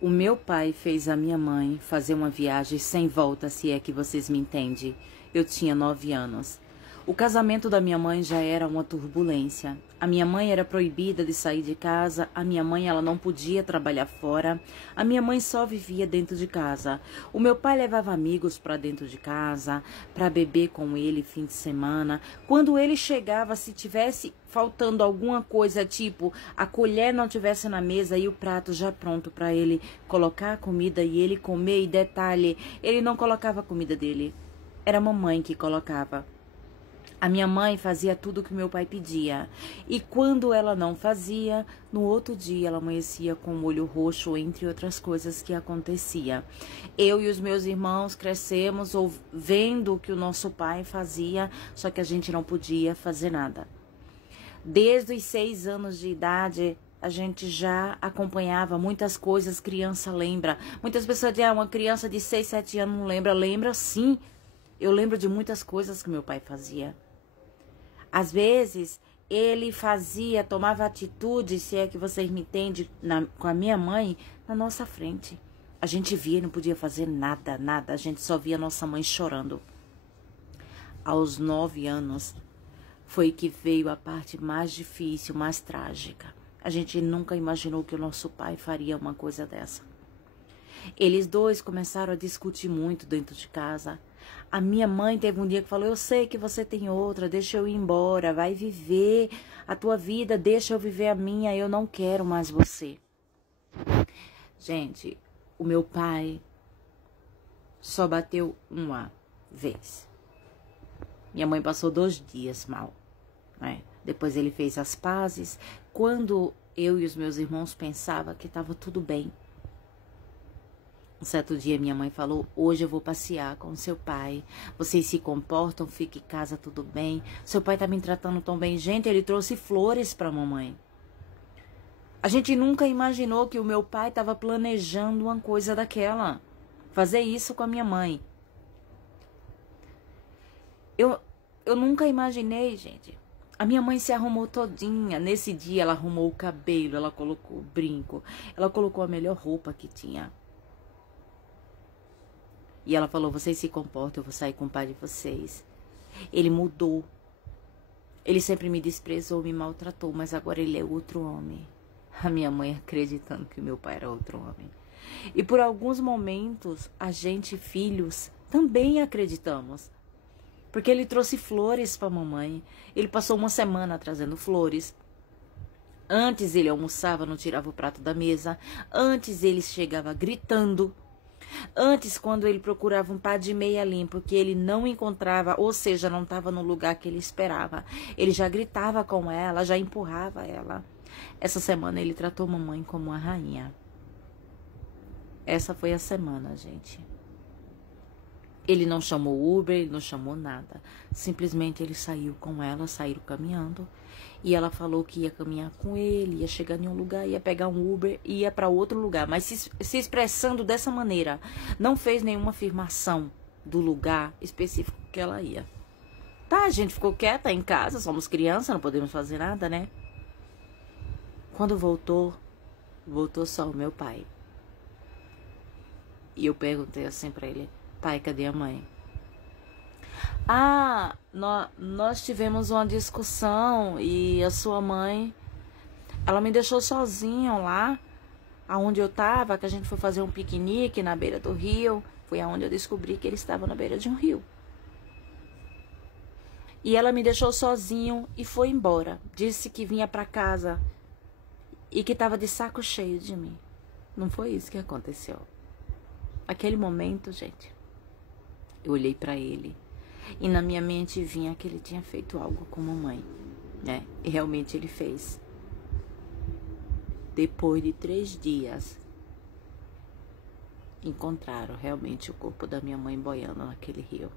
O meu pai fez a minha mãe fazer uma viagem sem volta, se é que vocês me entendem. Eu tinha 9 anos. O casamento da minha mãe já era uma turbulência. A minha mãe era proibida de sair de casa. A minha mãe, ela não podia trabalhar fora. A minha mãe só vivia dentro de casa. O meu pai levava amigos para dentro de casa, para beber com ele fim de semana. Quando ele chegava, se tivesse faltando alguma coisa, tipo a colher não tivesse na mesa e o prato já pronto para ele colocar a comida e ele comer, e detalhe, ele não colocava a comida dele. Era a mamãe que colocava. A minha mãe fazia tudo o que meu pai pedia. E quando ela não fazia, no outro dia ela amanhecia com o olho roxo, entre outras coisas que acontecia. Eu e os meus irmãos crescemos vendo o que o nosso pai fazia, só que a gente não podia fazer nada. Desde os 6 anos de idade, a gente já acompanhava muitas coisas, criança lembra. Muitas pessoas dizem, uma criança de 6, 7 anos não lembra. Lembra sim. Eu lembro de muitas coisas que meu pai fazia. Às vezes, ele tomava atitude, se é que vocês me entendem, com a minha mãe, na nossa frente. A gente via e não podia fazer nada, nada. A gente só via nossa mãe chorando. Aos 9 anos, foi que veio a parte mais difícil, mais trágica. A gente nunca imaginou que o nosso pai faria uma coisa dessa. Eles dois começaram a discutir muito dentro de casa. A minha mãe teve um dia que falou, eu sei que você tem outra, deixa eu ir embora, vai viver a tua vida, deixa eu viver a minha, eu não quero mais você. Gente, o meu pai só bateu uma vez. Minha mãe passou 2 dias mal, né? Depois ele fez as pazes. Quando eu e os meus irmãos pensavam que estava tudo bem, um certo dia minha mãe falou, hoje eu vou passear com seu pai, vocês se comportam, fique em casa, tudo bem, seu pai tá me tratando tão bem. Gente, ele trouxe flores pra mamãe. A gente nunca imaginou que o meu pai estava planejando uma coisa daquela, fazer isso com a minha mãe. Eu nunca imaginei, gente. A minha mãe se arrumou todinha. Nesse dia ela arrumou o cabelo, ela colocou o brinco, ela colocou a melhor roupa que tinha. E ela falou, vocês se comportam, eu vou sair com o pai de vocês. Ele mudou. Ele sempre me desprezou, me maltratou, mas agora ele é outro homem. A minha mãe acreditando que o meu pai era outro homem. E por alguns momentos, a gente, filhos, também acreditamos. Porque ele trouxe flores para a mamãe. Ele passou uma semana trazendo flores. Antes ele almoçava, não tirava o prato da mesa. Antes ele chegava gritando. Antes, quando ele procurava um par de meia limpo que ele não encontrava, ou seja, não estava no lugar que ele esperava, ele já gritava com ela, já empurrava ela. Essa semana ele tratou a mamãe como uma rainha. Essa foi a semana, gente. Ele não chamou Uber, ele não chamou nada. Simplesmente ele saiu com ela, saíram caminhando. E ela falou que ia caminhar com ele, ia chegar em um lugar, ia pegar um Uber e ia para outro lugar. Mas se expressando dessa maneira. Não fez nenhuma afirmação do lugar específico que ela ia. Tá, a gente ficou quieta em casa, somos crianças, não podemos fazer nada, né? Quando voltou só o meu pai. E eu perguntei assim pra ele, pai, cadê a mãe? Ah, nós tivemos uma discussão e a sua mãe, ela me deixou sozinha lá, aonde eu tava, que a gente foi fazer um piquenique na beira do rio. Foi aonde eu descobri que ele estava na beira de um rio. E ela me deixou sozinho e foi embora. Disse que vinha pra casa e que tava de saco cheio de mim. Não foi isso que aconteceu. Aquele momento, gente, eu olhei pra ele e na minha mente vinha que ele tinha feito algo com a mamãe, né? E realmente ele fez. Depois de 3 dias, encontraram realmente o corpo da minha mãe boiando naquele rio.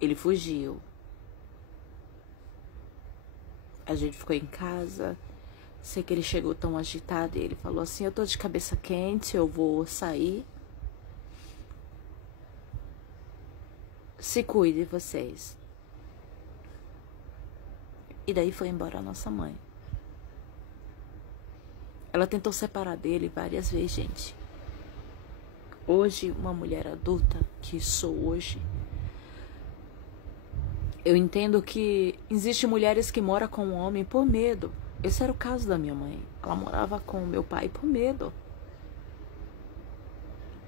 Ele fugiu. A gente ficou em casa. Sei que ele chegou tão agitado e ele falou assim, eu tô de cabeça quente, eu vou sair. Se cuide vocês. E daí foi embora a nossa mãe. Ela tentou separar dele várias vezes, gente. Hoje, uma mulher adulta, que sou hoje, eu entendo que existem mulheres que moram com um homem por medo. Esse era o caso da minha mãe. Ela morava com o meu pai por medo.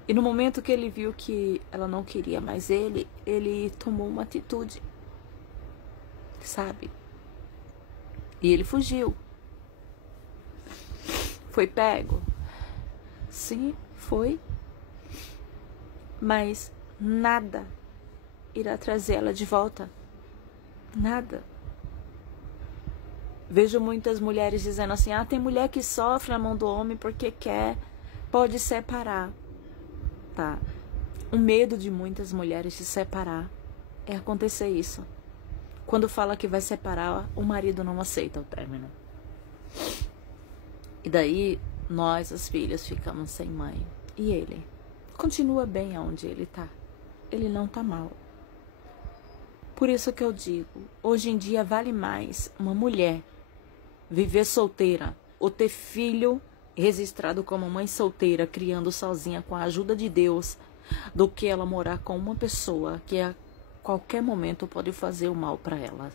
E no momento que ele viu que ela não queria mais ele tomou uma atitude, sabe? E ele fugiu. Foi pego? Sim, foi. Mas nada irá trazê-la de volta. Nada. Vejo muitas mulheres dizendo assim, tem mulher que sofre na mão do homem porque pode separar. Tá. O medo de muitas mulheres de separar é acontecer isso. Quando fala que vai separar, o marido não aceita o término. E daí, nós, as filhas, ficamos sem mãe. E ele? Continua bem aonde ele tá. Ele não tá mal. Por isso que eu digo, hoje em dia vale mais uma mulher viver solteira ou ter filho registrado como mãe solteira, criando sozinha com a ajuda de Deus, do que ela morar com uma pessoa que a qualquer momento pode fazer o mal para ela.